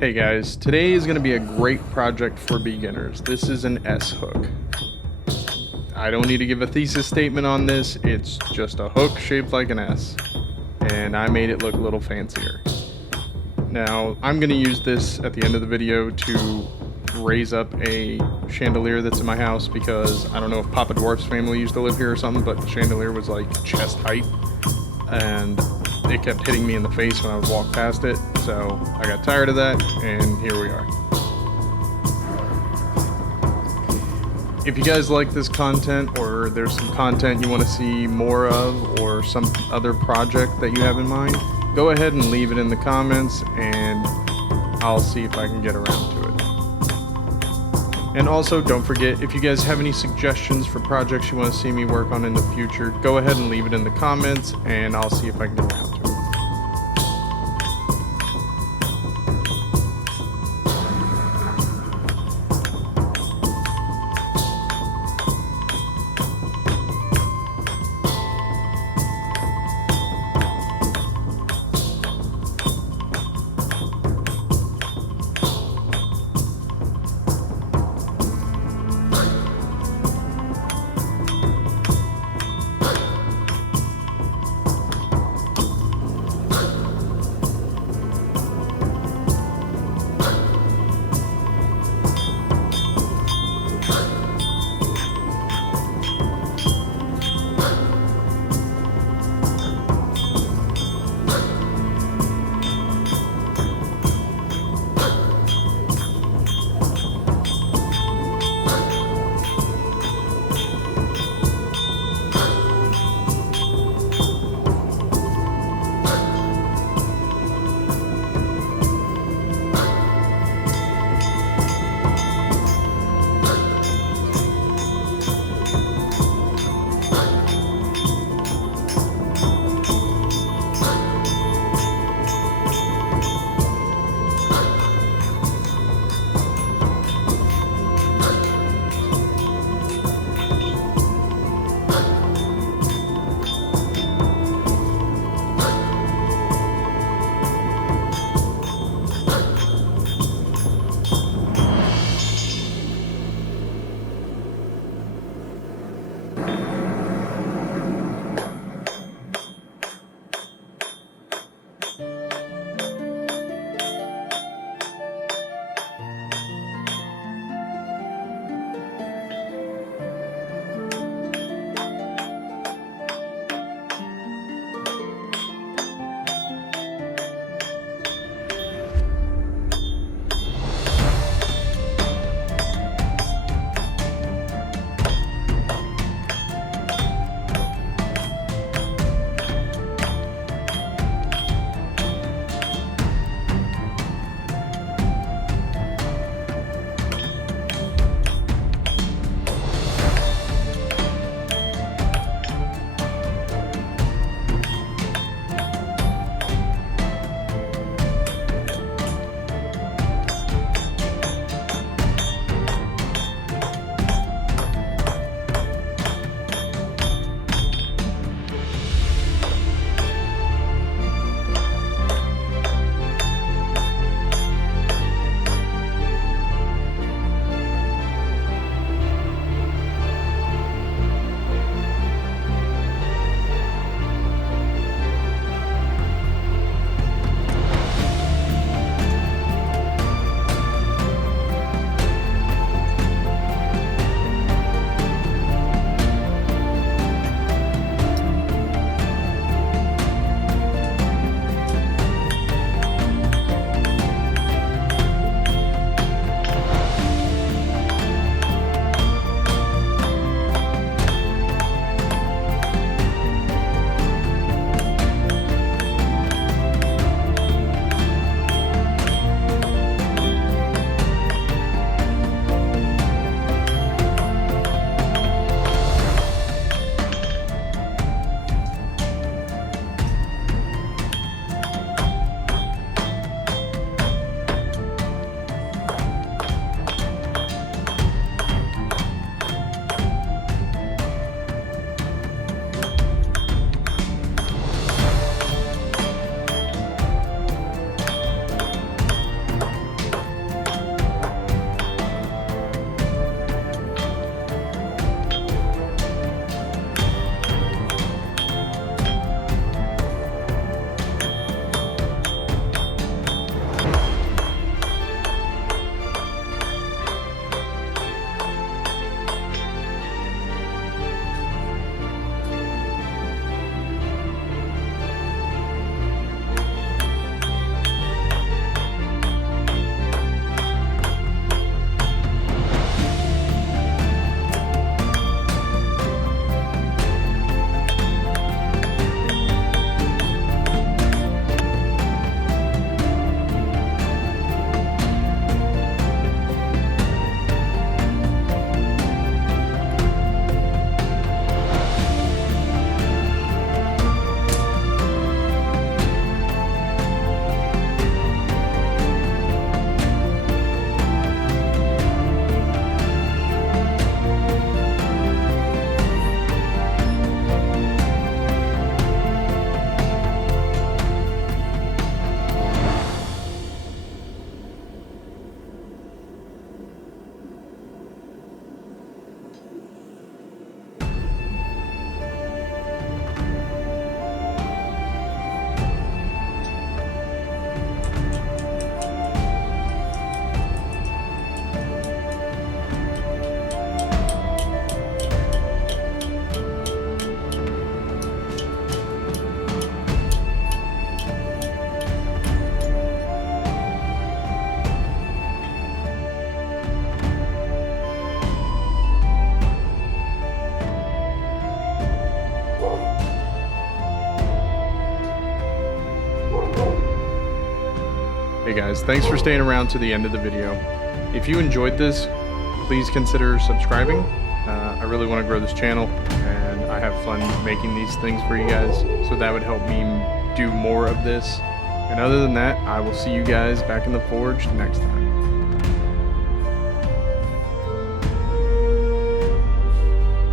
Hey guys, today is going to be a great project for beginners. This is an S hook. I don't need to give a thesis statement on this, it's just a hook shaped like an S. And I made it look a little fancier. Now, I'm going to use this at the end of the video to raise up a chandelier that's in my house because I don't know if Papa Dwarf's family used to live here or something, but the chandelier was like chest height. And it kept hitting me in the face when I would walk past it, so I got tired of that, and here we are. If you guys like this content, or there's some content you want to see more of, or some other project that you have in mind, go ahead and leave it in the comments, and I'll see if I can get around to it. And also, don't forget, if you guys have any suggestions for projects you want to see me work on in the future, go ahead and leave it in the comments, and I'll see if I can get around to it. Hey guys, thanks for staying around to the end of the video. If you enjoyed this, please consider subscribing. I really want to grow this channel, and I have fun making these things for you guys, so that would help me do more of this. And other than that, I will see you guys back in the forge next time.